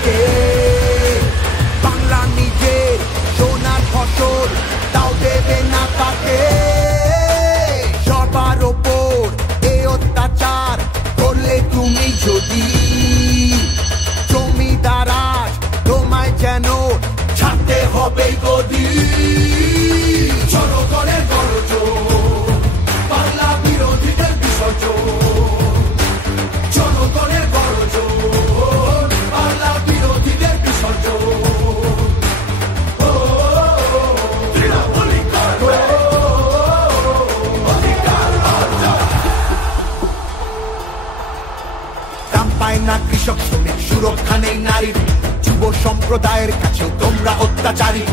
থাকে। বাংলা নিজের সোনার ফসল, তাও দেবে না তাকে। সবার ওপর এ অত্যাচার করলে তুমি যদি জমিদার আজ তোমায় যেন ছাড়তে হবে গদি। জনগণের গর্জন, বাংলা বিরোধীদের বিসর্জন। জনগণের গর্জন, বাংলা বিরোধীদের বিসর্জন। দাম পায় না কৃষক শ্রমিক, সুরক্ষা নেই নারীর, যুব সম্প্রদায়ের কাছেও তোমরা অত্যাচারী।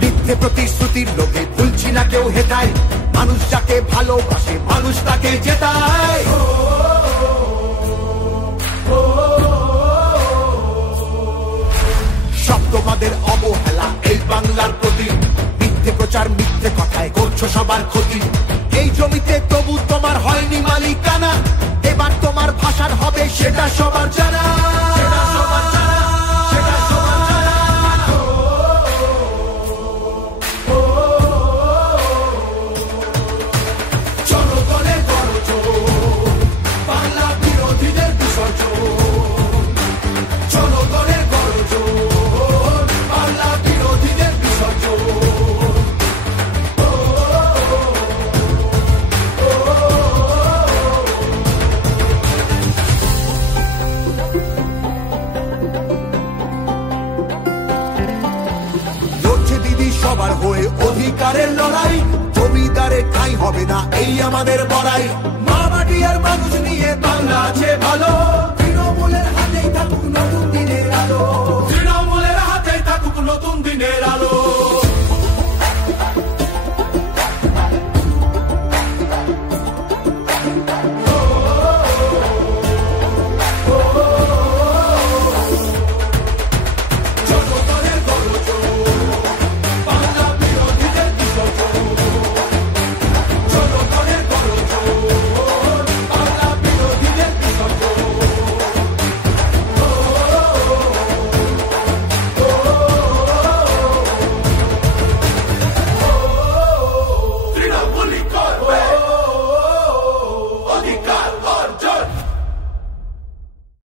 মিথ্যে প্রতিশ্রুতির লোভে ভুলছি না কেউ হেটায়, মানুষ যাকে ভালোবাসে মানুষ তাকে জেতায়। সব তোমাদের অবহেলা এই বাংলার প্রতি, মিথ্যে প্রচার মিথ্যে কথায় করছো সবার ক্ষতি। এই জমিতে তবু তোমার হয়নি মালিকানা, এবার তোমার ভাষার হবে সেটা সবার জানা। জনগণের গর্জন, বাংলা বিরোধীদের বিসর্জন। জনগণের গর্জন, বাংলা বিরোধীদের বিসর্জন। লড়ছে দিদি সবার হয়ে অধিকারের লড়াই, জমিদারের ঠাঁই হবে না এই আমাদের বড়াই। মা মাটি আর মানুষ নিয়ে বাংলা আছে ভালো, তৃণমূলের হাতেই থাকুক